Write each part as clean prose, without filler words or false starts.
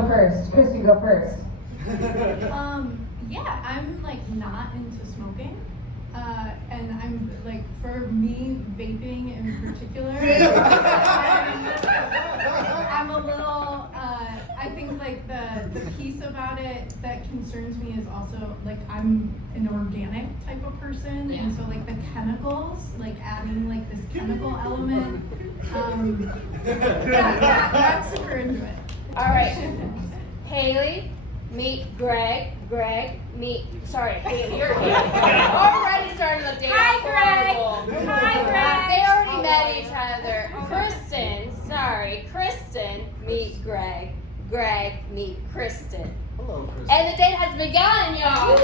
go first. Kristen, go first. Yeah, I'm like not into smoking. And I'm like, for me, vaping in particular, I'm a little, I think like the piece about it that concerns me is also like I'm an organic type of person, and so like the chemicals, like adding like this chemical element, that's super into it. All right, Hailey, meet Greg. Greg, meet. Sorry, Hailey, you're here. Already starting the date. Hi, Greg. Hi, Greg. They already met each other. Kristen, meet Greg. Greg, meet Kristen. Hello, Kristen. And the date has begun, y'all.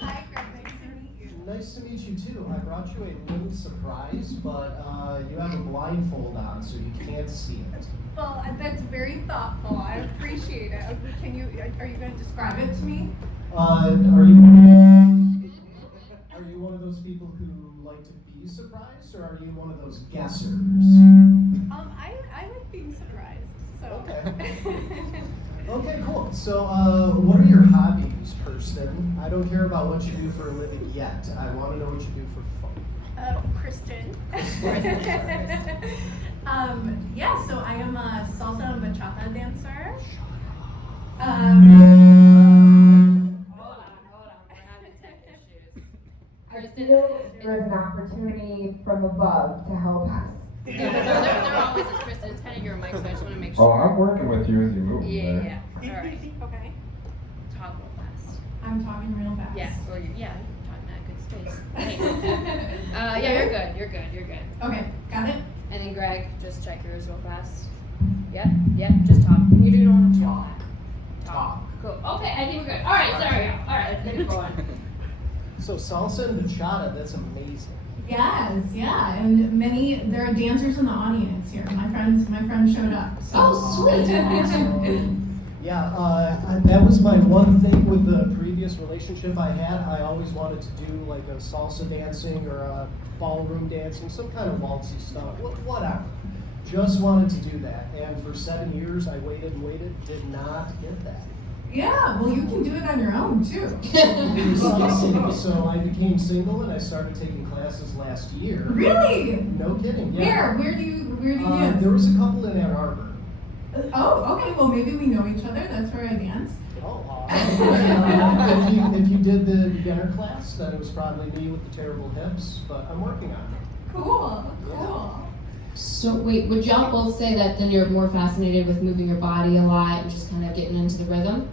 Hi, Greg. Nice to meet you. Nice to meet you too. I brought you a little surprise, but you have a blindfold on, so you can't see it. Well, that's very thoughtful. I appreciate it. Are you going to describe it to me? Are you one of those people who like to be surprised, or are you one of those guessers? I like being surprised. So. Okay. Okay, cool. So, what are your hobbies, Kristen? I don't care about what you do for a living yet. I want to know what you do for fun. Kristen. Yeah, so I am a salsa and bachata dancer. Hold on. We're having tech issues. I feel there's an opportunity from above to help us. Yeah, they're always as Kristen. It's kind of your mic, so I just want to make Oh, sure. I'm working with you as you move. Yeah. there. All right. Okay. Talk real fast. I'm talking real fast. Yeah. Or you're talking at a good space. Thanks. Yeah, you're good. Okay, got it? And then Greg, just check yours real fast. Yep. Just talk. Can you do normal Talk. Cool. Okay, I think we're good. All right, there we go. All right, let's get it going. So, salsa and bachata, that's amazing. Yes, yeah, and there are dancers in the audience here. My friends showed up. So. Oh, sweet. Yeah, that was my one thing with the previous relationship I had. I always wanted to do like a salsa dancing or a ballroom dancing, some kind of waltzy stuff, whatever. Just wanted to do that. And for 7 years, I waited, did not get that. Yeah, well, you can do it on your own too. So I became single and I started taking classes last year. Really? No kidding. Yeah. Where do you dance? There was a couple in Ann Arbor. Oh, okay. Well, maybe we know each other. That's where I dance. Oh, if you did the beginner class, then it was probably me with the terrible hips, but I'm working on it. Cool. So wait, would y'all both say that then you're more fascinated with moving your body a lot and just kind of getting into the rhythm?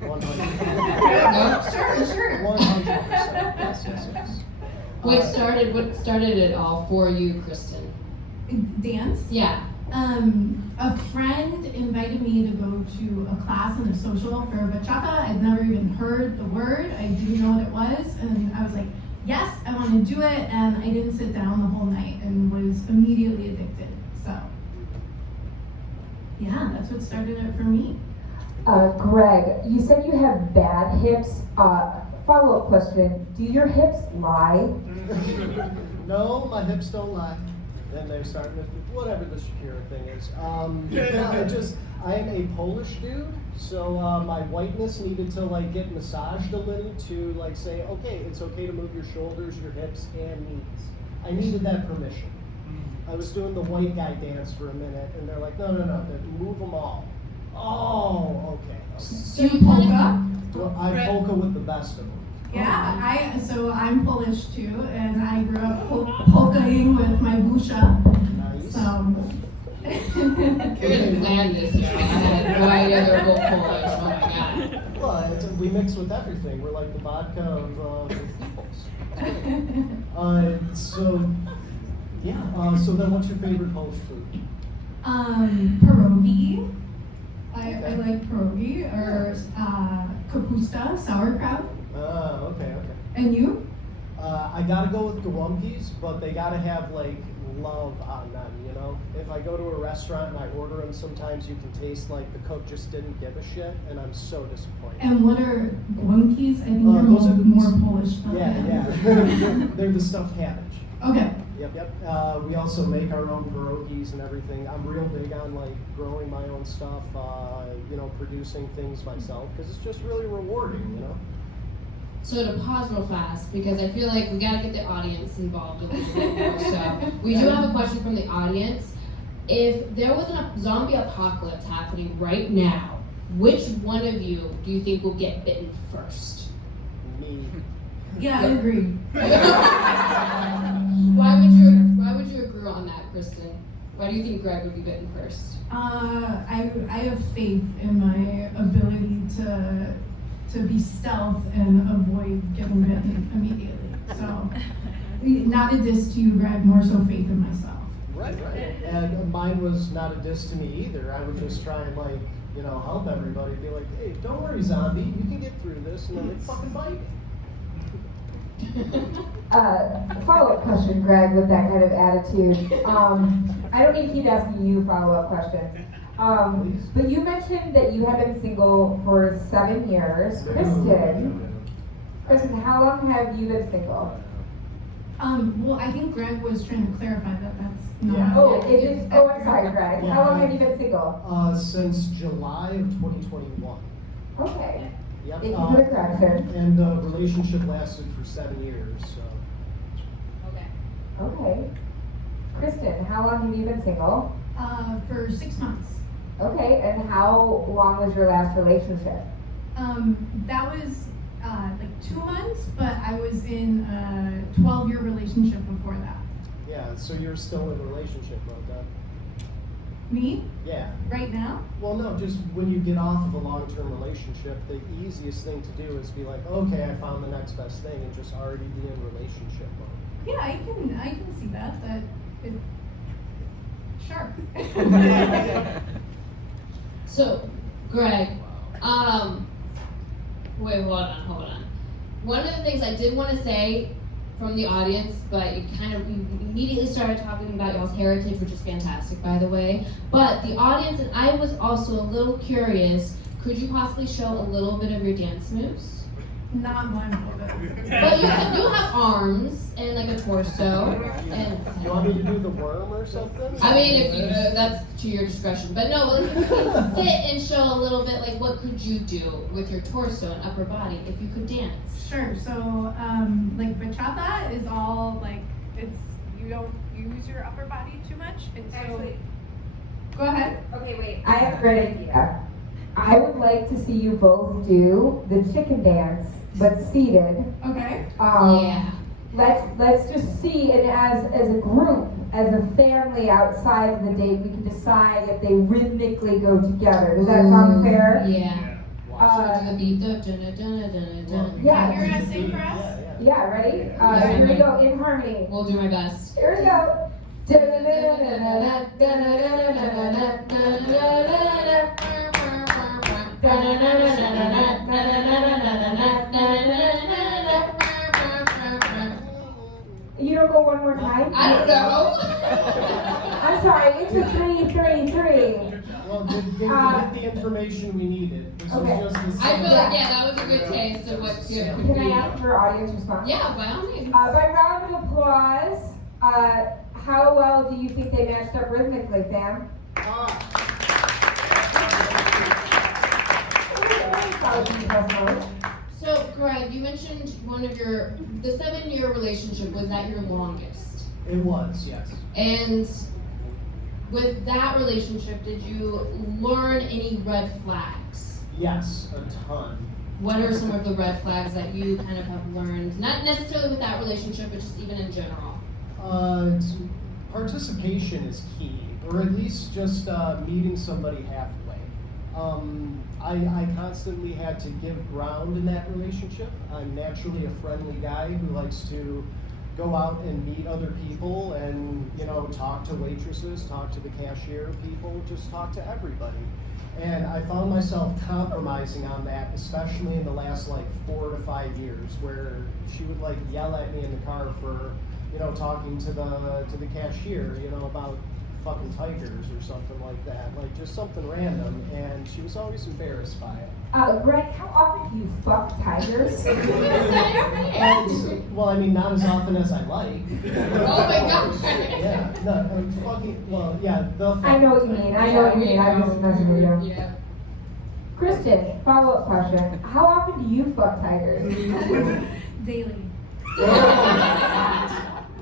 100%. Sure. 100%. Yes. What started it all for you, Kristen? Dance? Yeah. A friend invited me to go to a class in a social for bachata. I'd never even heard the word. I didn't know what it was, and I was like, yes, I want to do it, and I didn't sit down the whole night and was immediately addicted. So, yeah, that's what started it for me. Greg, you said you have bad hips. Follow-up question, do your hips lie? No, my hips don't lie. Then they're starting to, whatever the Shakira thing is. I am a Polish dude, so my whiteness needed to like get massaged a little to like say, okay, it's okay to move your shoulders, your hips, and knees. I needed that permission. I was doing the white guy dance for a minute, and they're like, no, move them all. Oh, okay. So you polka? Well, I polka with the best of them. Yeah, so I'm Polish too, and I grew up polkaing with my busha. Nice. So. We didn't plan this, y'all. I had no idea they were both Polish. Oh my god. Well, we mix with everything. We're like the vodka of peoples. So then what's your favorite Polish food? Pierogi. I like pierogi, or kapusta, sauerkraut. Okay. And you? I gotta go with gołąbkis, but they gotta have like love on them, you know? If I go to a restaurant and I order them, sometimes you can taste like the cook just didn't give a shit, and I'm so disappointed. And what are gołąbkis? I think they're those are more Polish. Yeah. They're the stuffed cabbage. Okay. Yep. We also make our own pierogies and everything. I'm real big on like growing my own stuff, producing things myself because it's just really rewarding, So to pause real fast, because I feel like we gotta get the audience involved a little bit more. So we do have a question from the audience. If there was a zombie apocalypse happening right now, which one of you do you think will get bitten first? Me. Yeah, I agree. Why would you agree on that, Kristen? Why do you think Greg would be bitten first? I have faith in my ability to be stealth and avoid getting bitten immediately. So, not a diss to you, Greg, more so faith in myself. Right. And mine was not a diss to me either. I would just try and help everybody. Be like, hey, don't worry, zombie, you can get through this, and then they fucking bite me. Follow-up question, Greg, with that kind of attitude. I don't need to keep asking you follow-up questions. But you mentioned that you have been single for 7 years. Kristen, how long have you been single? Well, I think Greg was trying to clarify that that's not. Yeah. I'm sorry, Greg. Yeah. How long have you been single? Since July of 2021. Okay. Yep. Thank you for the correction. And the relationship lasted for 7 years, so. Okay. Kristen, how long have you been single? For 6 months. Okay, and how long was your last relationship? That was like 2 months, but I was in a 12-year relationship before that. Yeah, so you're still in a relationship, though. Me? Yeah. Right now? Well, no, just when you get off of a long-term relationship, the easiest thing to do is be like, okay, I found the next best thing, and just already be in relationship mode. Yeah, I can see that it sharp. So, Greg, wait, hold on. One of the things I did want to say from the audience, but you immediately started talking about y'all's heritage, which is fantastic, by the way. But the audience, and I was also a little curious, could you possibly show a little bit of your dance moves? Not blindfolded. But you have arms and like a torso. And You want me to do the worm or something? I mean, if you, that's to your discretion. But no, if you could sit and show a little bit, like what could you do with your torso and upper body if you could dance? Sure. So, like bachata is all like You don't use your upper body too much, and so. Actually, Go ahead. Okay, wait. I have a great idea. I would like to see you both do the chicken dance, but seated. Okay. Yeah. Let's just see, and as a group, as a family outside of the date, we can decide if they rhythmically go together. Does that sound fair? Yeah. Should we do the beat though? Dun. Yeah. You're gonna sing for us? Yeah, ready? Here we go, in harmony. We'll do my best. Here we go. You don't go one more time? I don't know. I'm sorry, it's a 3-3-3. Well, did we get the information we needed? This Okay. was just the I feel Yeah. like, that was a good taste of what could Can I be. ask for audience response? Yeah, by all means. By round of applause, how well do you think they matched up rhythmically, fam? So, Greg, you mentioned the 7-year relationship, was that your longest? It was, yes. And with that relationship, did you learn any red flags? Yes, a ton. What are some of the red flags that you kind of have learned, not necessarily with that relationship, but just even in general? Participation is key, or at least just meeting somebody halfway. I constantly had to give ground in that relationship. I'm naturally a friendly guy who likes to go out and meet other people and, talk to waitresses, talk to the cashier people, just talk to everybody. And I found myself compromising on that, especially in the last 4 to 5 years, where she would yell at me in the car for, talking to the cashier, about fucking tigers or something like that, like just something random, and she was always embarrassed by it. Greg, how often do you fuck tigers? And, well, I mean, not as often as I like. Oh my god. Yeah, no, I'm fucking, well, yeah, the I know what you mean. I know what you mean. I'm just messing with you. Yeah. Kristen, follow-up question. How often do you fuck tigers? Daily.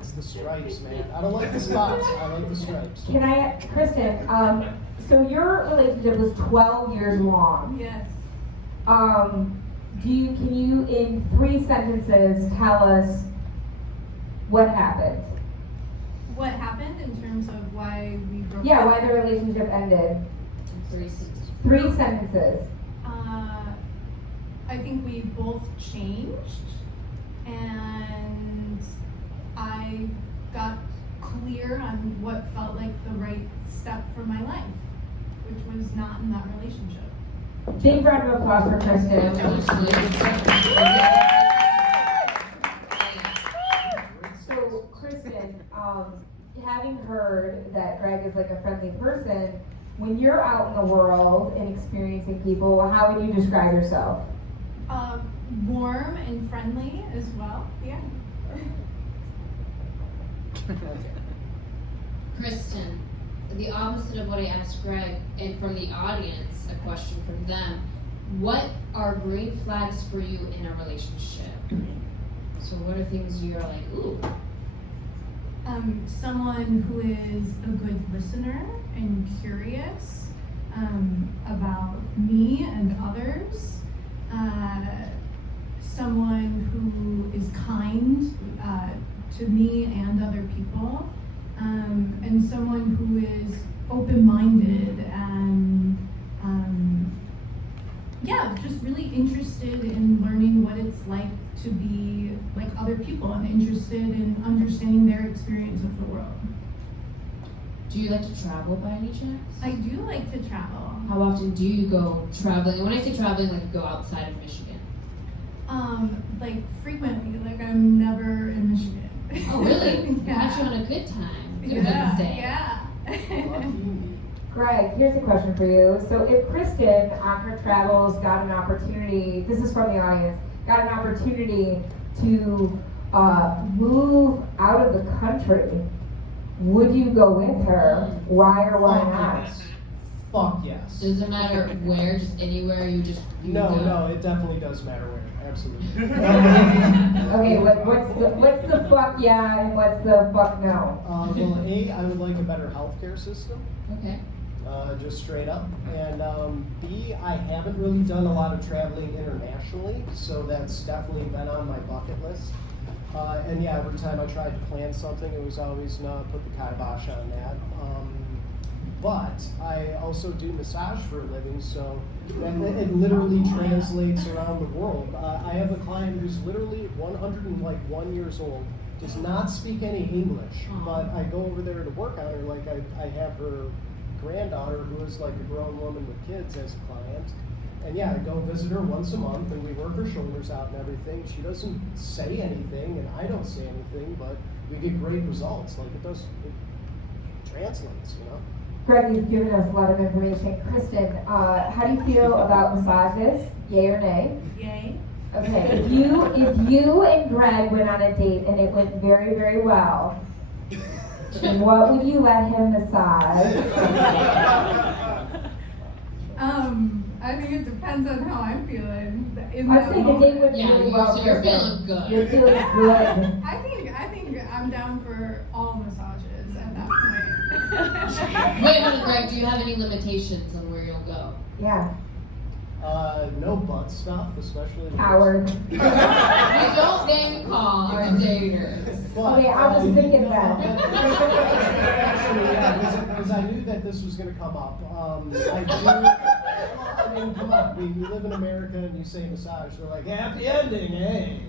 It's the stripes, man. I don't like the spots. I like the stripes. Can I, Kristen, so your relationship was 12 years long. Yes. Can you in 3 sentences tell us what happened? What happened in terms of why we broke Yeah, up? why the relationship ended. 3 sentences. 3 sentences. I think we both changed, and I got clear on what felt like the right step for my life, which was not in that relationship. Big round of applause for Kristen. So, Kristen, having heard that Greg is like a friendly person, when you're out in the world and experiencing people, how would you describe yourself? Warm and friendly as well. Yeah. Kristen, the opposite of what I asked Greg, and from the audience, a question from them. What are green flags for you in a relationship? So what are things you're like, ooh? Someone who is a good listener and curious about me and others. Someone who is kind to me and other people. And someone who is open-minded and just really interested in learning what it's like to be like other people and interested in understanding their experience of the world. Do you like to travel by any chance? I do like to travel. How often do you go traveling? And when I say traveling, like go outside of Michigan. Like frequently, like I'm never in Michigan. Oh really? Yeah. Catch you on a good time. Good Yeah, Wednesday. yeah. Greg, here's a question for you. So if Kristen on her travels got an opportunity, this is from the audience, got an opportunity to move out of the country, would you go with her? Why or why not? Yes. Fuck yes. Does it matter where? Just anywhere? You No, go? no, it definitely does matter where. Absolutely. Okay, what's the fuck yeah and what's the fuck no? Well, A, I would like a better healthcare system. Okay. Just straight up. And B, I haven't really done a lot of traveling internationally, so that's definitely been on my bucket list. And yeah, every time I tried to plan something, it was always, no, put the kibosh on that. But I also do massage for a living, so it literally translates around the world. I have a client who's literally 101 years old, does not speak any English, but I go over there to work on her. Like I have her granddaughter, who is like a grown woman with kids, as a client. And yeah, I go visit her once a month, and we work her shoulders out and everything. She doesn't say anything, and I don't say anything, but we get great results. Like it translates, you know? Greg, you've given us a lot of information. Kristen, how do you feel about massages? Yay or nay? Yay. Okay, if you and Greg went on a date and it went very, very well, what would you let him massage? I think it depends on how I'm feeling. I'd say the date went Yeah, really well. so you're Kristen. feeling good. You're feeling good. I think I'm down for all massages at that point. Wait a minute, Greg. Do you have any limitations on where you'll go? Yeah, No butt stuff, especially. Howard. We don't name call our daters. But, Okay, I was thinking that. Actually, yeah, because I knew that this was going to come up. I mean, come on, we live in America and you say massage, they're like, happy ending, hey.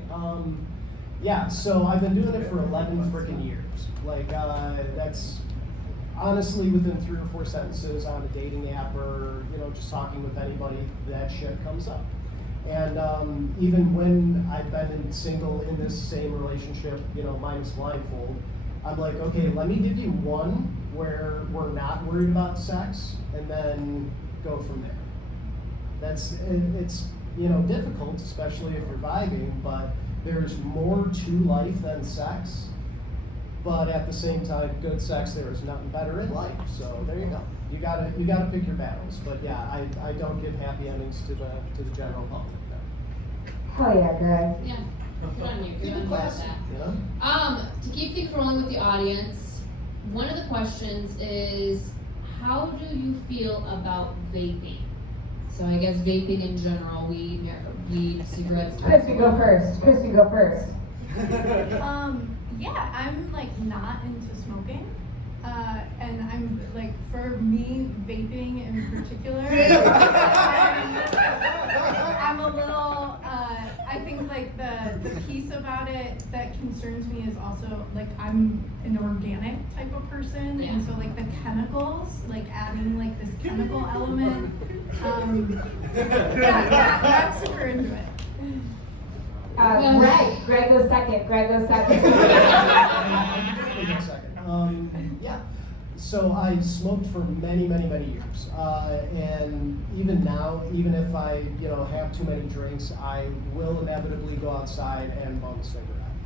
Yeah, so I've been doing it for 11 freaking years. Like, that's honestly within 3 or 4 sentences on a dating app or, just talking with anybody, that shit comes up. And even when I've been single in this same relationship, minus blindfold, I'm like, okay, let me give you one where we're not worried about sex, and then go from there. It's difficult, especially if you're vibing, but there's more to life than sex. But at the same time, good sex, there is nothing better in life. So there you go. You gotta pick your battles. But yeah, I don't give happy endings to the general public. No. Hell yeah, Greg. Yeah. Good on you. Good Keep on it you with classy, that. To keep things rolling with the audience, one of the questions is, how do you feel about vaping? So I guess vaping in general, weed, cigarettes. Kristen, go first. Kristen, go first. Yeah, I'm like not into smoking. And I'm like, for me, vaping in particular, I'm a little, I think like the piece about it that concerns me is also like I'm an organic type of person, and so like the chemicals, like adding like this chemical element, that's super into it. Greg goes second. Yeah. So I smoked for many, many, many years, and even now, even if I have too many drinks, I will inevitably go outside and bum a cigarette.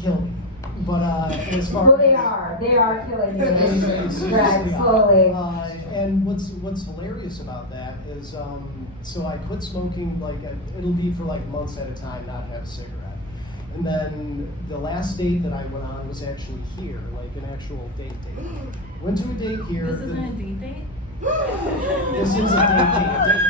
Kill me. But as far Well, they are killing you. Greg, slowly. And what's hilarious about that is, so I quit smoking, like, it'll be for like months at a time, not have a cigarette. And then the last date that I went on was actually here, like an actual date. Went to a date here. This isn't a date? This is a date.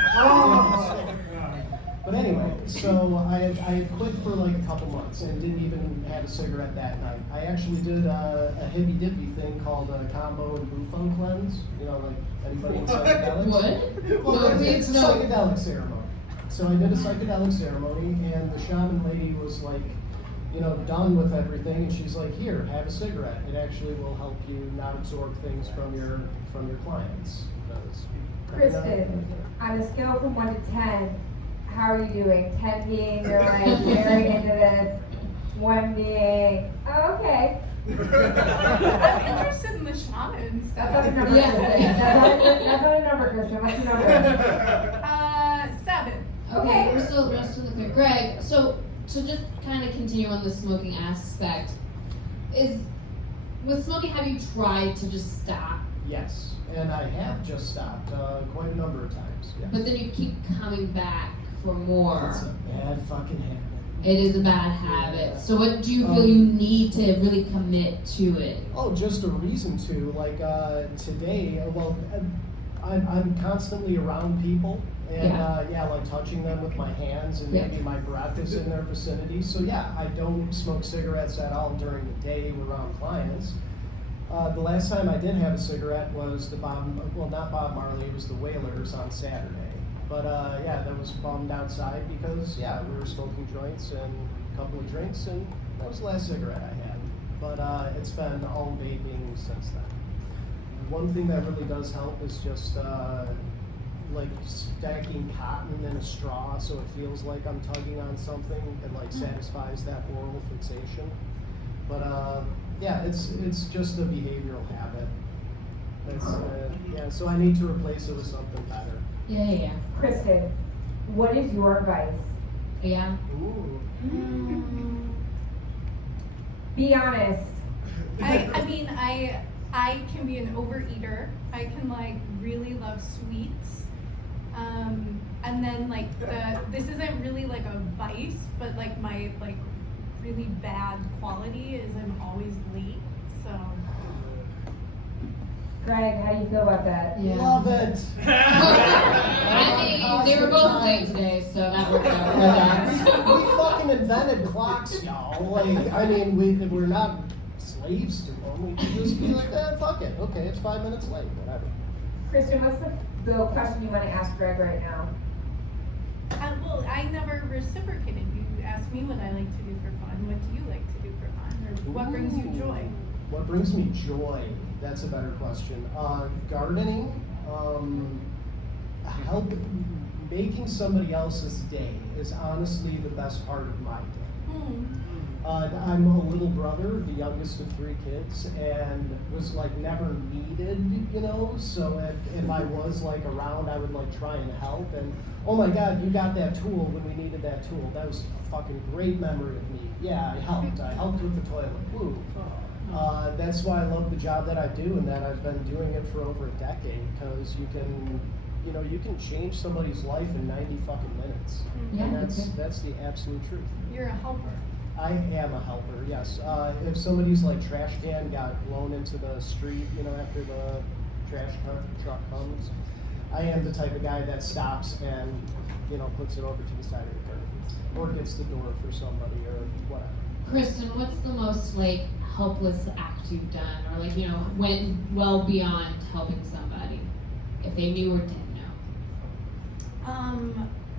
But anyway, so I had quit for like a couple months and didn't even have a cigarette that night. I actually did a hippy dippy thing called a combo and Bufon cleanse. Like anybody in psychedelics? What? Well, it's a psychedelic ceremony. So I did a psychedelic ceremony, and the shaman lady was like, done with everything, and she's like, here, have a cigarette. It actually will help you not absorb things from your clients. Kristen, on a scale from 1 to 10, how are you doing? 10 being you're like very into this, 1 being okay. I'm interested in the shaman stuff. That's not a number, Kristen. That's not a number, Kristen. What's your number? 7. Okay, we're still in the clear. Greg, so just kind of continue on the smoking aspect. With smoking, have you tried to just stop? Yes, and I have just stopped quite a number of times. Yes. But then you keep coming back for more. It's a bad fucking habit. It is a bad habit. Yeah. So what do you feel you need to really commit to it? Oh, just a reason to. Like today, I'm constantly around people, and like touching them with my hands, and maybe my breath is in their vicinity. So yeah, I don't smoke cigarettes at all during the day around clients. The last time I did have a cigarette was not Bob Marley, it was the Wailers on Saturday. But that was bummed outside because we were smoking joints and a couple of drinks, and that was the last cigarette I had. But it's been all vaping since then. One thing that really does help is just like stacking cotton in a straw, so it feels like I'm tugging on something and like satisfies that oral fixation. But it's just a behavioral habit. So I need to replace it with something better. Yeah. Kristen, what is your advice? Yeah. Ooh. Be honest. I mean, I can be an overeater. I can like really love sweets. And then like this isn't really like a vice, but like my like really bad quality is I'm always late. So Greg, how do you feel about that? Yeah. Love it. I mean, they were both late today, so that worked out. We fucking invented clocks, y'all. Like, I mean, we're not slaves to them. We can just be like, fuck it. Okay, it's 5 minutes late, whatever. Kristen, what's the question you want to ask Greg right now? well, I never reciprocated. You asked me what I like to do for fun. What do you like to do for fun, or what brings you joy? What brings me joy? That's a better question. Gardening, making somebody else's day is honestly the best part of my day. I'm a little brother, the youngest of 3 kids, and was like never needed, you know. So if I was like around, I would like try and help. And oh my God, you got that tool when we needed that tool. That was a fucking great memory of me. Yeah, I helped with the toilet. Woo. That's why I love the job that I do, and that I've been doing it for over a decade, because you can change somebody's life in 90 fucking minutes. Yeah, And that's the absolute truth. You're a helper. I am a helper, yes. If somebody's like trash can got blown into the street, you know, after the trash truck comes, I am the type of guy that stops and, you know, puts it over to the side of the curb, or gets the door for somebody, or whatever. Kristen, what's the most like helpless act you've done, or like, you know, went well beyond helping somebody, if they knew or didn't know?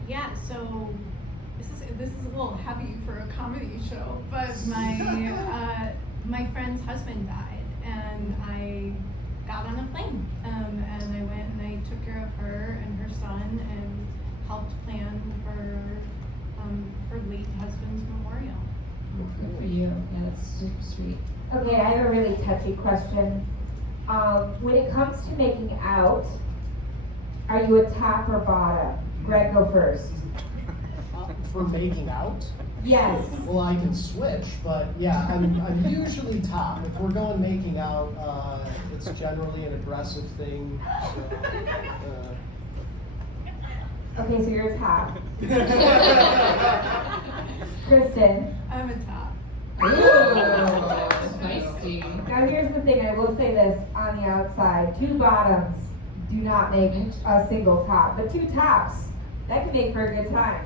Yeah, so this is a little heavy for a comedy show, but my friend's husband died, and I got on a plane, and I went and I took care of her and her son and helped plan her late husband's memorial. Good for you. Yeah, that's super sweet. Okay, I have a really touchy question. When it comes to making out, are you a top or bottom? Greg, go first. For making out? Yes. Well, I can switch, but yeah, I'm usually top. If we're going making out, it's generally an aggressive thing. Okay, so you're a top. Kristen. I'm a top. Feisty. Now here's the thing, I will say this on the outside. 2 bottoms do not make a single top, but 2 tops, that can make for a good time.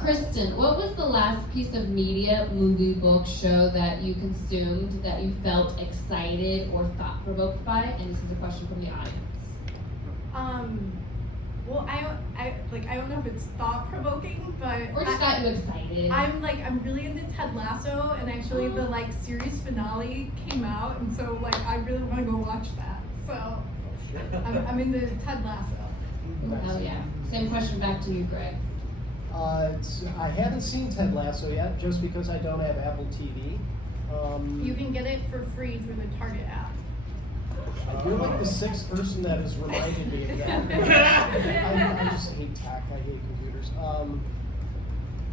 Kristen, what was the last piece of media, movie, book, show that you consumed that you felt excited or thought-provoked by? And this is a question from the audience. Well, I don't know if it's thought provoking, but Or just got you excited. I'm really into Ted Lasso, and actually the series finale came out, and so I really want to go watch that. So I'm into Ted Lasso. Hell yeah. Same question back to you, Greg. I haven't seen Ted Lasso yet, just because I don't have Apple TV. You can get it for free through the Target app. You're like the 6th person that has reminded me of that. I just hate tech. I hate computers.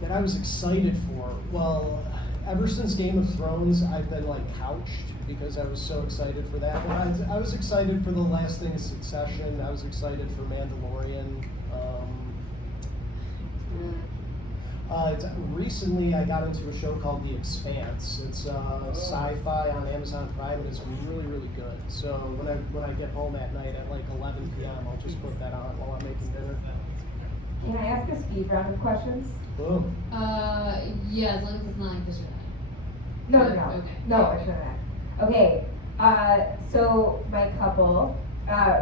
That I was excited for. Well, ever since Game of Thrones, I've been couched because I was so excited for that. But I was excited for the last thing of Succession. I was excited for Mandalorian. Recently, I got into a show called The Expanse. It's sci-fi on Amazon Prime, and it's really, really good. So when I get home at night at 11 p.m., I'll just put that on while I'm making dinner. Can I ask a speed round of questions? Boom. Yeah, as long as it's not like this or that. No, Okay. No, it's not. Okay, so my couple,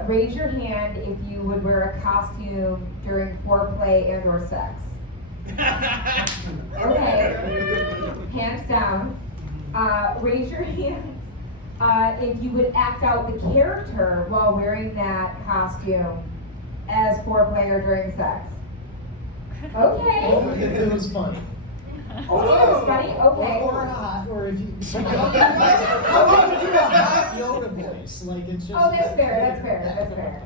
raise your hand if you would wear a costume during foreplay and or sex. Okay, hands down. Raise your hands if you would act out the character while wearing that costume as foreplay or during sex. Okay. Oh, if it was funny. Oh, yeah, it was funny? Okay. Or if you. How about you do a hot Yoda voice? It's just. Oh, that's fair.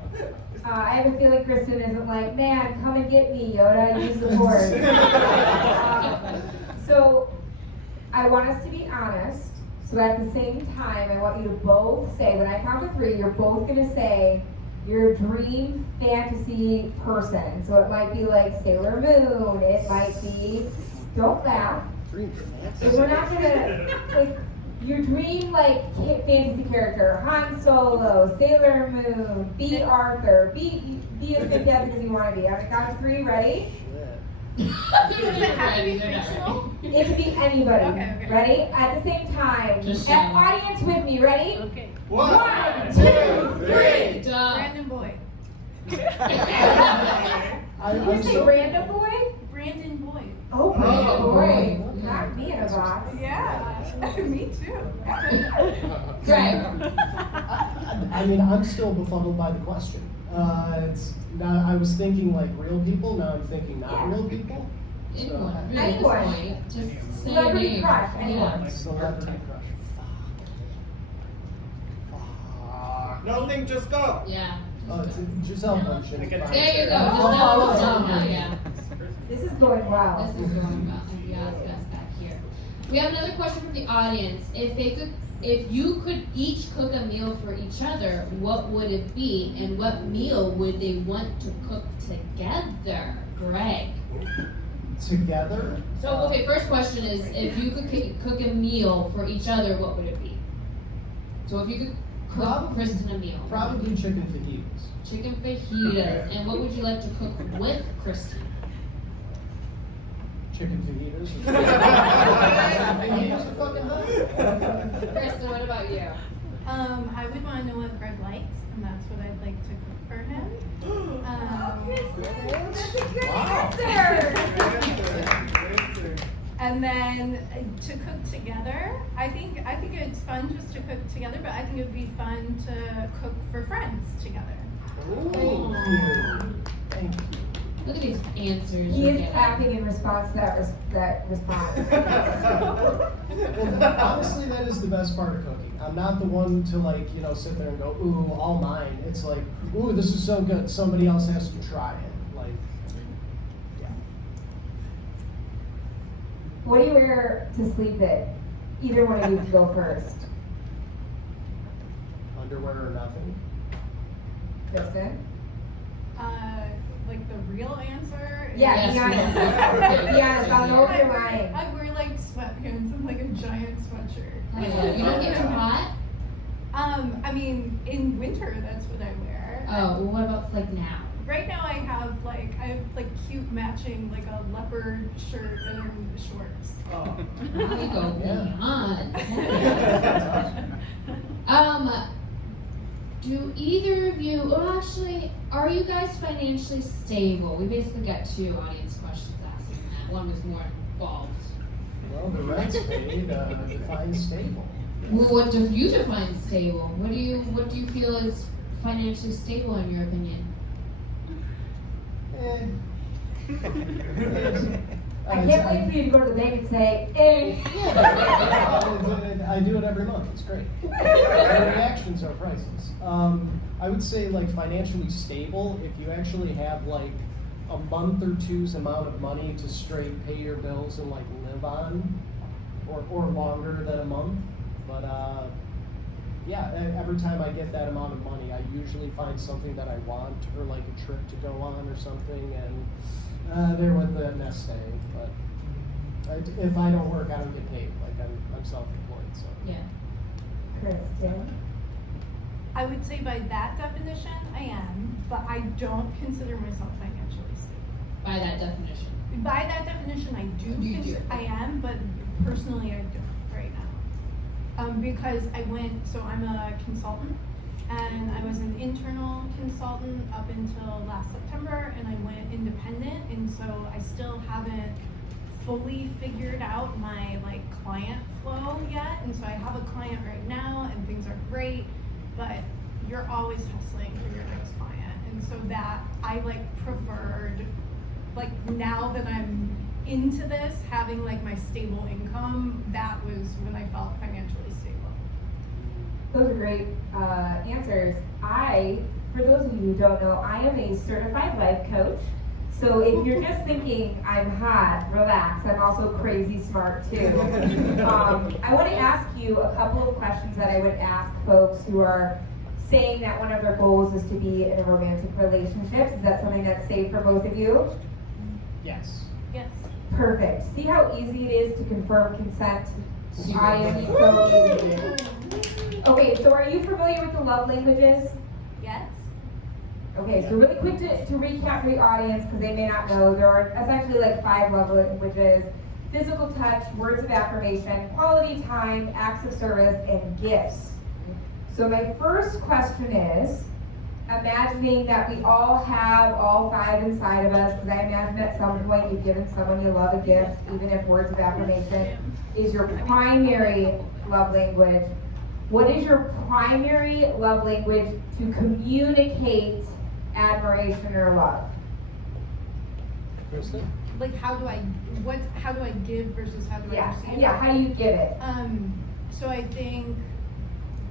I have a feeling Kristen isn't like, man, come and get me, Yoda, use the force. So, I want us to be honest. So at the same time, I want you to both say, when I count to 3, you're both going to say your dream fantasy person. So it might be like Sailor Moon, it might be, don't laugh. Dream If we're not gonna, your dream fantasy character, Han Solo, Sailor Moon, be Arthur, be as fantastic as you want to be. On the count of 3, ready? Does it have to be fictional? It could be anybody. Okay. Ready? At the same time. Just At audience with me, ready? Okay. 1, 2, 3. Brandon Boy. Did you say random boy? Brandon Boy. Oh, Brandon boy. Not me in a box. Yeah, me too. Greg. I mean, I'm still befuddled by the question. Now I was thinking real people. Now I'm thinking not real people. Anyone, really, Anyone. at this point. Just say your Celebrity name. crush, anyone. Yeah. Celebrity crush. Nothing, just go. Yeah. Oh, it's Giselle Bundchen. There you go. There you go. Oh, Just now, oh, oh. yeah. This is going well. This is going well. Yes, yes, back here. We have another question from the audience. If you could each cook a meal for each other, what would it be, and what meal would they want to cook together? Greg. Together? So, okay, first question is, if you could cook a meal for each other, what would it be? So if you could cook Probably- Kristen a meal. Probably chicken fajitas. Chicken fajitas. And what would you like to cook with Kristen? Chicken fajitas. Fajitas are fucking hot. Kristen, what about you? I would want to know what Greg likes, and that's what I'd like to cook for him. That's a good answer. And then to cook together, I think it's fun just to cook together, but I think it would be fun to cook for friends together. Ooh. Thank you. Look at these answers. He we're is getting. clapping in response to that response. And honestly, that is the best part of cooking. I'm not the one to sit there and go, ooh, all mine. It's like, ooh, this is so good. Somebody else has to try it. Like, yeah. What do you wear to sleep in? Either one of you can go first. Underwear or nothing. Kristen? Like the real answer? Yeah, Yes, be honest. yes. Be honest, I'll know if you're lying. I wear like sweatpants and like a giant sweatshirt. You don't get too hot? I mean, in winter, that's what I wear. Oh, well, what about like now? Right now I have cute matching like a leopard shirt and shorts. Oh. Now you go beyond. Do either of you, well actually, are you guys financially stable? We basically got two audience questions asking that. One was more involved. Well, the rent's paid, define stable. Well, what do you define stable? What do you feel is financially stable in your opinion? I can't wait for you to go to the bank and say, eh. I do it every month. It's great. The reactions are priceless. I would say financially stable if you actually have a month or two's amount of money to straight pay your bills and live on, or longer than a month. But yeah, every time I get that amount of money, I usually find something that I want, or a trip to go on or something, and there with the nest egg. But if I don't work, I don't get paid. I'm self-employed, so. Yeah. Kristen? I would say by that definition, I am, but I don't consider myself financially stable. By that definition. By that definition, I do. You do. I am, but personally, I don't right now. Because so I'm a consultant, and I was an internal consultant up until last September, and I went independent, and so I still haven't fully figured out my client flow yet, and so I have a client right now, and things are great, but you're always hustling for your next client, and so that I preferred, now that I'm into this, having my stable income, that was when I felt financially stable. Those are great answers. For those of you who don't know, I am a certified life coach. So if you're just thinking I'm hot, relax. I'm also crazy smart too. I want to ask you a couple of questions that I would ask folks who are saying that one of their goals is to be in a romantic relationship. Is that something that's safe for both of you? Yes. Yes. Perfect. See how easy it is to confirm consent? I am so easy. Okay, so are you familiar with the love languages? Yes. Okay, so really quick to recap for the audience, because they may not know, there are essentially 5 love languages: physical touch, words of affirmation, quality time, acts of service, and gifts. So my first question is, imagining that we all have all 5 inside of us, because I imagine at some point you've given someone you love a gift, even if words of affirmation is your primary love language. What is your primary love language to communicate admiration or love? Kristen? like how do I give versus how do I receive? Yeah, how do you give it? So I think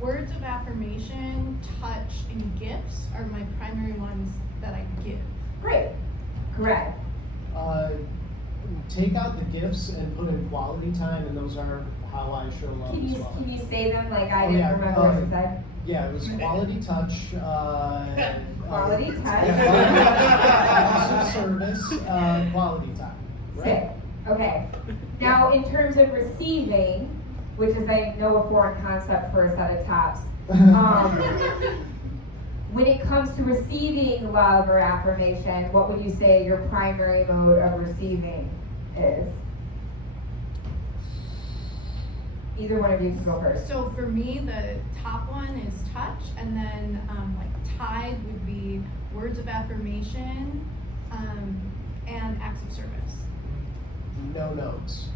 words of affirmation, touch, and gifts are my primary ones that I give. Great. Greg. Take out the gifts and put in quality time, and those are how I show love Can as well. you say them like I Oh, didn't yeah, remember what you said? Yeah, it was quality touch. Quality touch. Yeah, service, quality time. Right? Sick. Okay. Now, in terms of receiving, which is I know a foreign concept for a set of tops, when it comes to receiving love or affirmation, what would you say your primary mode of receiving is? Either one of you can go first. So for me, the top one is touch, and then like tied would be words of affirmation and acts of service. No notes.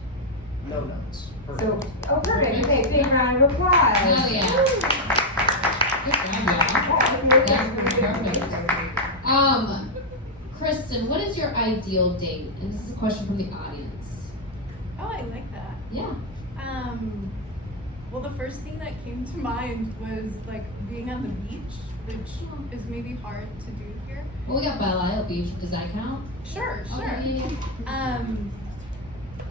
No notes. So, Perfect. perfect. Okay, big round of applause. Hell yeah. Good job, y'all. That's perfect. Kristen, what is your ideal date? And this is a question from the audience. Oh, I like that. Yeah. Well, the first thing that came to mind was like being on the beach, which is maybe hard to do here. Well, we got Belle Isle Beach. Does that count? Sure. Okay.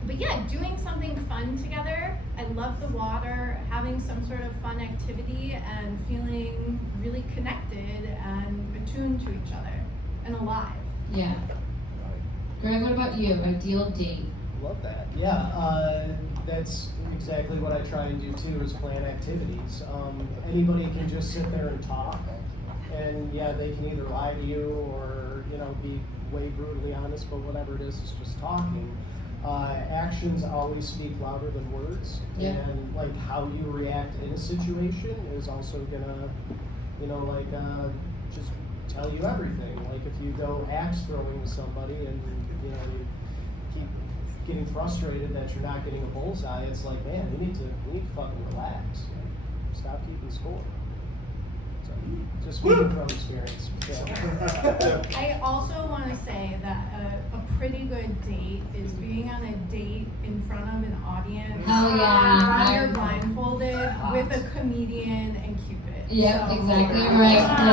But yeah, doing something fun together. I love the water, having some sort of fun activity, and feeling really connected and attuned to each other and alive. Yeah. Greg, what about you? Ideal date? Love that. Yeah, that's exactly what I try and do too, is plan activities. Anybody can just sit there and talk, and yeah, they can either lie to you or, you know, be way brutally honest, but whatever it is, it's just talking. Actions always speak louder than words, Yeah. and like how you react in a situation is also gonna, you know, like just tell you everything. Like if you go axe throwing with somebody and you know you keep getting frustrated that you're not getting a bullseye, it's like, man, we need to fucking relax. Stop keeping score. So just speaking from experience. Yeah. I also want to say that a pretty good date is being on a date in front of an audience. Oh, yeah. When you're blindfolded with a comedian and Cupid. Yep, So- exactly right, Kristen.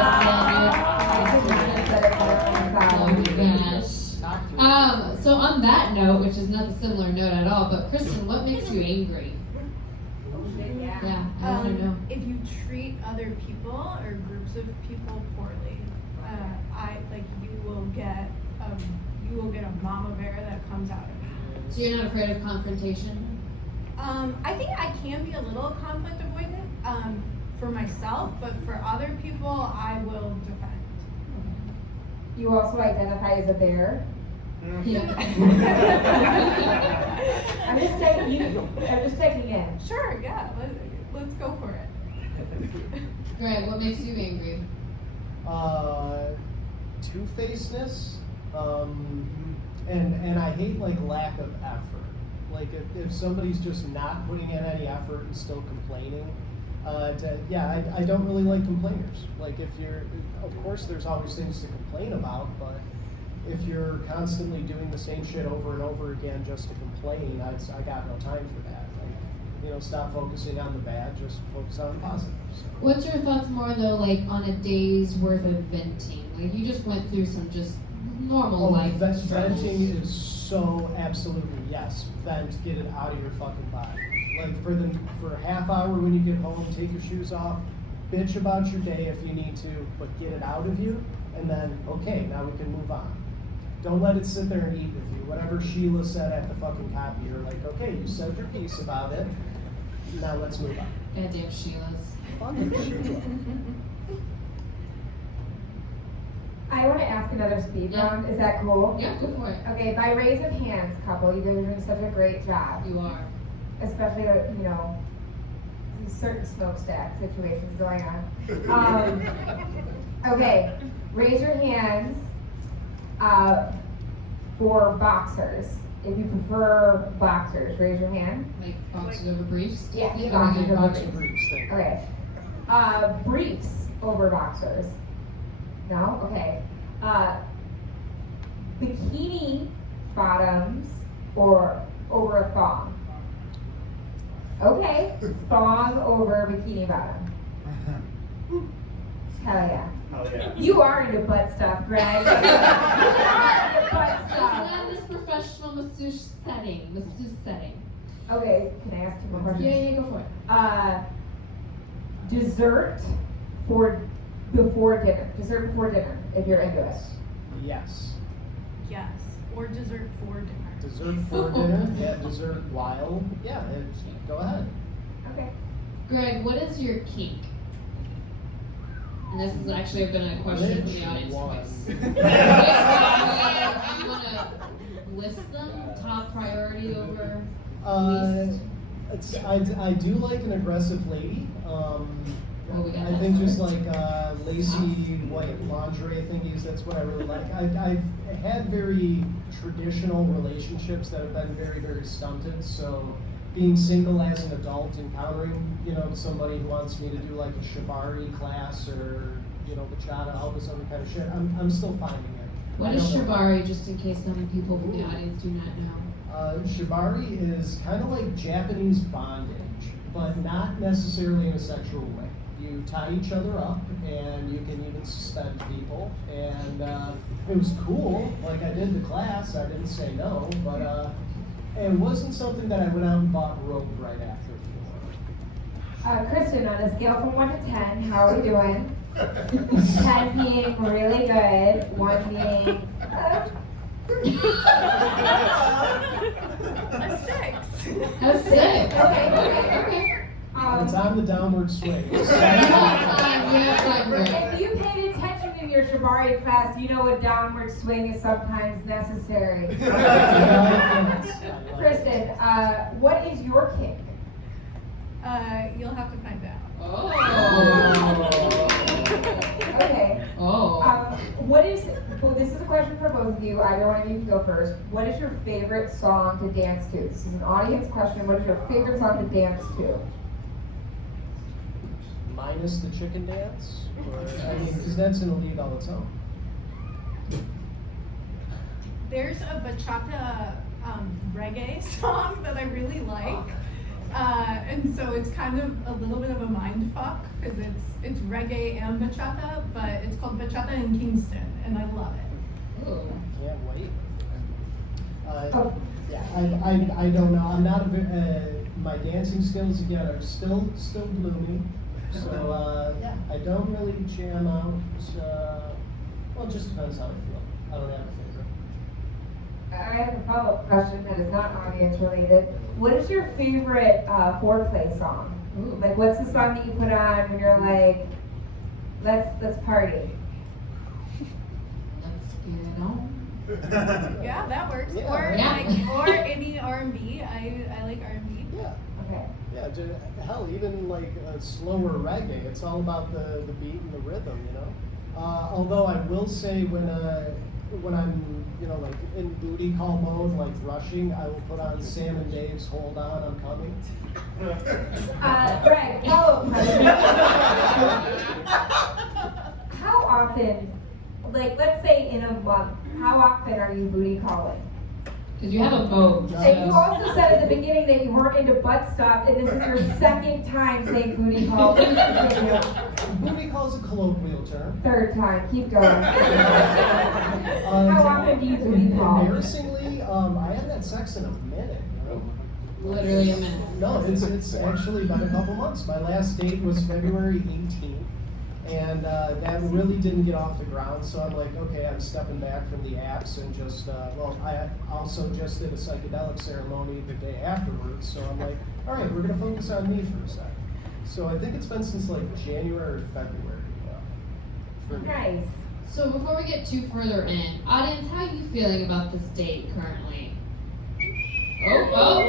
Oh my gosh. So on that note, which is not a similar note at all, but Kristen, what makes you angry? Yeah, I want to know. If you treat other people or groups of people poorly, you will get a mama bear that comes out of you. So you're not afraid of confrontation? I think I can be a little conflict avoidant for myself, but for other people, I will defend. You also identify as a bear. Yeah. I'm just checking in. Sure, yeah, let's go for it. Greg, what makes you angry? Two-facedness, and I hate like lack of effort. Like if somebody's just not putting in any effort and still complaining, I don't really like complainers. Like if you're, of course there's always things to complain about, but if you're constantly doing the same shit over and over again just to complain, I got no time for that. Like, you know, stop focusing on the bad, just focus on the positive. So. What's your thoughts more though, like on a day's worth of venting? Like you just went through some just normal life struggles. Venting is so absolutely yes. Vent, get it out of your fucking body. Like for a half hour when you get home, take your shoes off, bitch about your day if you need to, but get it out of you, and then okay, now we can move on. Don't let it sit there and eat with you. Whatever Sheila said at the fucking copier, like, okay, you said your piece about it, now let's move on. Goddamn Sheila's. Fucking Sheila. I want to ask another speed round. Is that cool? Yeah, go for it. Okay, by raise of hands, couple, you guys are doing such a great job. You are. Especially, you know, these certain smokestack situations going on. Okay, raise your hands for boxers. If you prefer boxers, raise your hand. Like boxers over briefs? Yes, Yeah, boxers okay. over Box briefs. of briefs, thank you. Okay. Briefs over boxers. No? Okay. Bikini bottoms or over a thong? Okay, thong over bikini bottom. Hell yeah. Oh, yeah. You are into butt stuff, Greg. You are into butt It's stuff. not this professional masseuse setting. Okay, can I ask you more questions? Yeah, go for it. Dessert before dinner. Dessert before dinner, if you're into it. Yes. Yes. Or dessert for dinner. Dessert for dinner? Yeah, dessert while? Yeah, go ahead. Okay. Greg, what is your kink? And this is actually been a question from the audience twice. Which Do you want to list them? Top priority over least? I do like an aggressive lady. We got I that think just sorted. like lacy white lingerie thingies, that's what I really like. I've had very traditional relationships that have been very, very stunted. So being single as an adult, encountering, somebody who wants me to do like a shibari class or, bachata, all this other kind of shit, I'm still finding it. What is shibari, just in case some people from the audience do not know? Shibari is kind of like Japanese bondage, but not necessarily in a sexual way. You tie each other up, and you can even suspend people. And it was cool. Like, I did the class. I didn't say no, but it wasn't something that I went out and bought rope right after for. Kristen, on a scale from 1 to 10, how are we doing? 10 being really good, 1 being A 6. A 6. Okay. It's on the downward swing. If you paid attention in your shibari class, you know a downward swing is sometimes necessary. Kristen, what is your kink? You'll have to find out. Okay. This is a question for both of you. Either one of you can go first. What is your favorite song to dance to? This is an audience question. What is your favorite song to dance to? Minus the chicken dance? Because that's in a lead all its own. There's a bachata reggae song that I really like. And so it's kind of a little bit of a mind fuck because it's reggae and bachata, but it's called Bachata in Kingston, and I love it. Ooh. Can't wait. I don't know. I'm not my dancing skills again are still blooming. So I don't really jam out. Well, it just depends how I feel. I don't have a favorite. I have a follow-up question that is not audience related. What is your favorite foreplay song? Ooh. Like, what's the song that you put on when you're like, let's party? Let's get it on. Yeah, that works. Yeah. Or any R&B. I like R&B. Yeah. Okay. Yeah, hell, even like a slower reggae, it's all about the beat and the rhythm, Although I will say when I'm, like in booty call mode, like rushing, I will put on Sam and Dave's Hold On, I'm Coming. Greg, follow-up question. How often, like let's say in a month, how often are you booty calling? Because you have a boat. And you also said at the beginning that you weren't into butt stuff, and this is your second time saying booty call. Please continue. Booty call is a colloquial term. Third time, keep going. How often do you booty call? Embarrassingly, I haven't had sex in a minute. Literally a minute. No, it's actually been a couple months. My last date was February 18th. And that really didn't get off the ground, so I'm like, okay, I'm stepping back from the apps and just, I also just did a psychedelic ceremony the day afterwards, so I'm like, all right, we're gonna focus on me for a second. So I think it's been since like January or February. For me. Nice. So before we get too further in, audience, how are you feeling about this date currently? Okay, all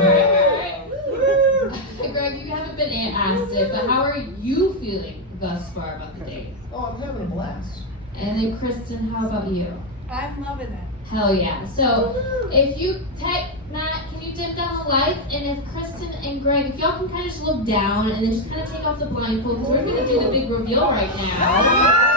right. Greg, you haven't been asked it, but how are you feeling thus far about the date? Oh, I'm having a blast. And then Kristen, how about you? I'm loving it. Hell yeah. So if you can you dim down the lights? And if Kristen and Greg, if y'all can kind of just look down and then just kind of take off the blindfold because we're going to do the big reveal right now.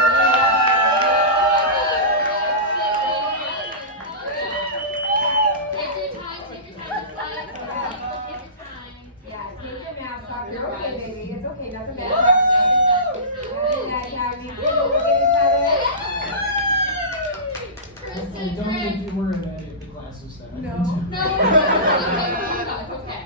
in any of the classes that I No. went to. No, okay.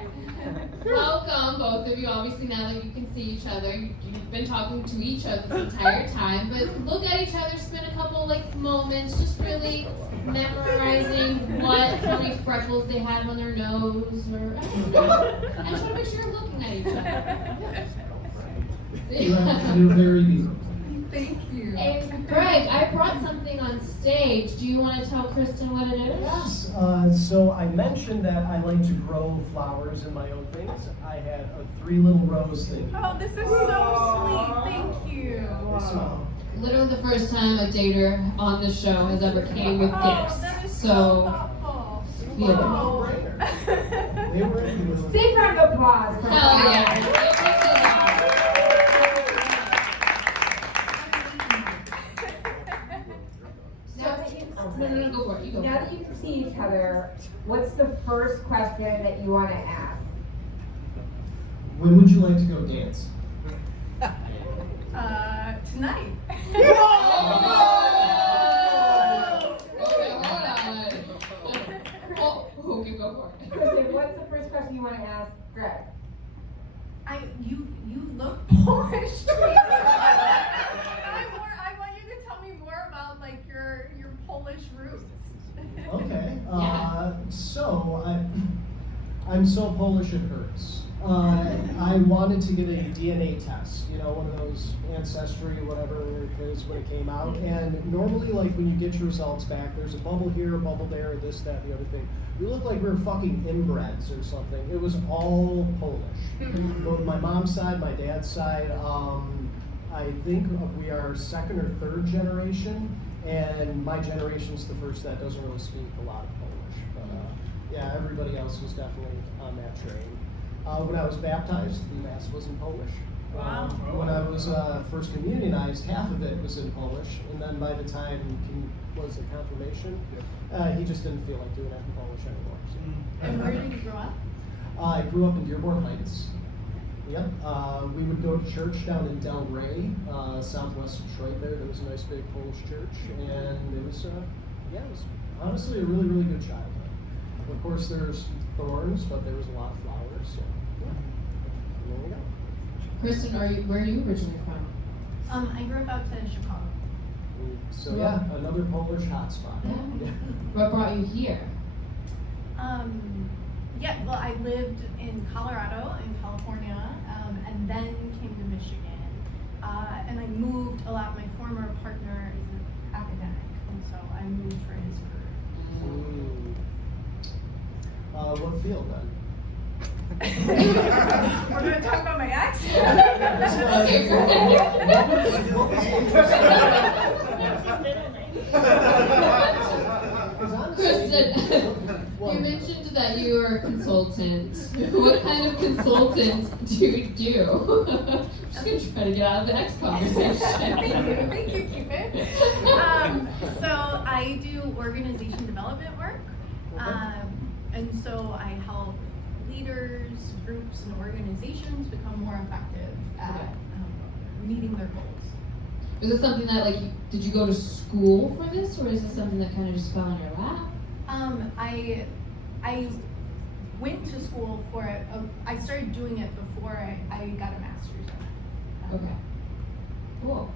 Welcome, both of you. Obviously, now that you can see each other, you've been talking to each other this entire time. But look at each other, spend a couple moments, just really memorizing how many freckles they have on their nose, or I don't know. I just want to make sure you're looking at each other. You're very beautiful. Thank you. And Greg, I brought something on stage. Do you want to tell Kristen what it is? Yes. So I mentioned that I like to grow flowers in my own things. I had 3 little rose things. Oh, this is so sweet. Thank you. So, Literally the first time a dater on the show has ever came with gifts. That is so So, thoughtful. feel it. they were into this. Big round of applause for Hell her. yeah. Now that you, No, go for it. You go now for that it. you can see each other, what's the first question that you want to ask? When would you like to go dance? Tonight. Okay, hold on. Oh, okay, go for it. Kristen, what's the first question you want to ask Greg? You look Polish to me. I want you to tell me more about like your Polish roots. Okay. Yeah. So I'm so Polish it hurts. I wanted to get a DNA test, one of those ancestry, whatever it is when it came out. And normally, like when you get your results back, there's a bubble here, a bubble there, this, that, the other thing. We looked like we were fucking inbreds or something. It was all Polish. Both my mom's side, my dad's side. I think we are 2nd or 3rd generation, and my generation's the first that doesn't really speak a lot of Polish. But yeah, everybody else was definitely on that train. When I was baptized, the mass was in Polish. Wow. When I was first communionized, half of it was in Polish, and then by the time was the confirmation, he just didn't feel like doing that in Polish anymore. So. And where did you grow up? I grew up in Dearborn Heights. Yep. We would go to church down in Del Rey, southwest Detroit. There was a nice big Polish church, and it was, it was honestly a really, really good childhood. Of course, there's thorns, but there was a lot of flowers. So, yeah. There we go. Kristen, where are you originally from? I grew up outside of Chicago. So yeah, another Polish hotspot. Yeah. What brought you here? Yeah, well, I lived in Colorado and California, and then came to Michigan. And I moved a lot. My former partner is an academic, and so I moved for his career. What field then? We're going to talk about my ex? Kristen, you mentioned that you are a consultant. What kind of consultant do you do? I'm just gonna try to get out of the next conversation. Thank you, Cupid. So I do organization development work. And so I help leaders, groups, and organizations become more effective at meeting their goals. Is this something that, did you go to school for this, or is this something that kind of just fell in your lap? I went to school for it. I started doing it before I got a master's in it. Okay. Cool.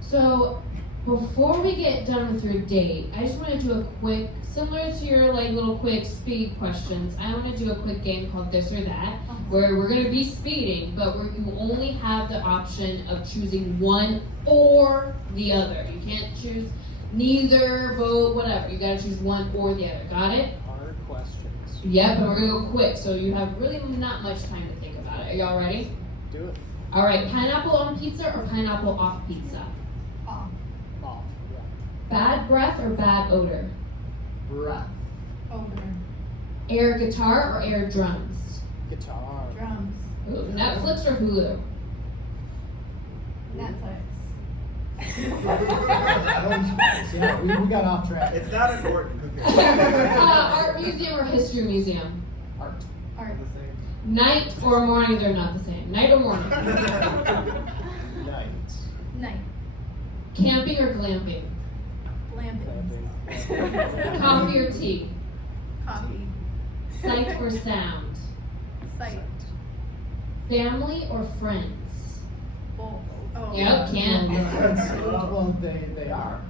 So, before we get done with your date, I just want to do a quick, similar to your little quick speed questions, I want to do a quick game called This or That, where we're going to be speeding, but you only have the option of choosing one or the other. You can't choose neither, both, whatever. You got to choose one or the other. Got it? Hard questions. Yep, and we're going to go quick, so you have really not much time to think about it. Are y'all ready? Do it. All right, pineapple on pizza or pineapple off pizza? Off. Off. Yeah. Bad breath or bad odor? Breath. Over. Air guitar or air drums? Guitar. Drums. Ooh, Netflix or Hulu? Netflix. Yeah, we got off track. It's not important. Art museum or history museum? Art. Art. Night or morning? They're not the same. Night or morning? Night. Night. Camping or glamping? Glamping. Coffee or tea? Coffee. Sight or sound? Sight. Family or friends? Both. Oh. Yep, can. Well, they are.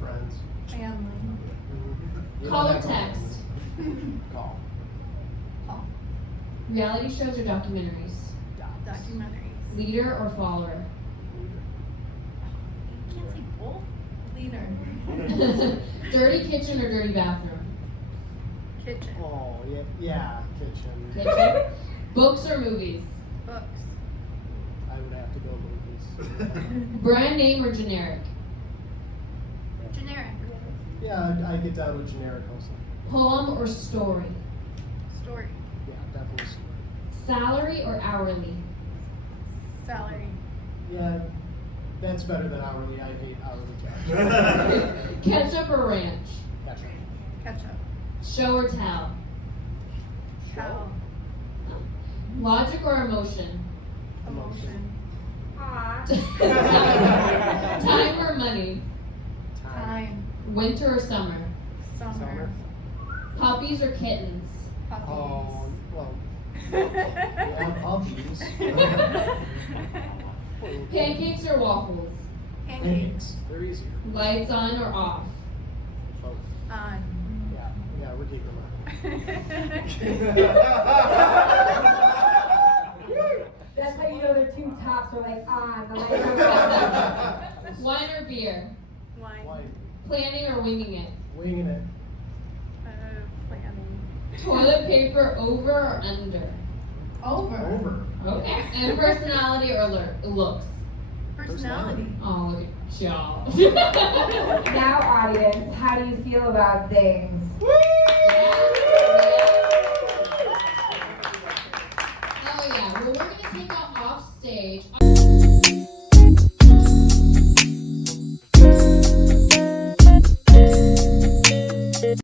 Friends. Family. You Call don't or have to- text? Call. Call. Reality shows or documentaries? Documentaries. Leader or follower? You can't say both. Leader. Dirty kitchen or dirty bathroom? Kitchen. Oh, yeah, kitchen. Kitchen. Books or movies? Books. I would have to go movies. Brand name or generic? Generic. Yeah, I get down with generic also. Poem or story? Story. Yeah, definitely story. Salary or hourly? Salary. Yeah, that's better than hourly. I hate hourly jobs. Ketchup or ranch? Ketchup. Ketchup. Show or tell? Cow. Logic or emotion? Emotion. Time or money? Time. Winter or summer? Summer. Puppies or kittens? Puppies. Oh, well, yeah, puppies. Pancakes or waffles? Pancakes. They're easier. Lights on or off? Both. On. Yeah, we're keeping them That's how you know the two tops are like on. The lights are on. Wine or beer? Wine. White. Planning or winging it? Winging it. Planning. Toilet paper over or under? Over. Over. Okay. And personality or looks? Personality. Oh, look at y'all. Now, audience, how do you feel about things? Oh yeah. Well, we're gonna take off stage.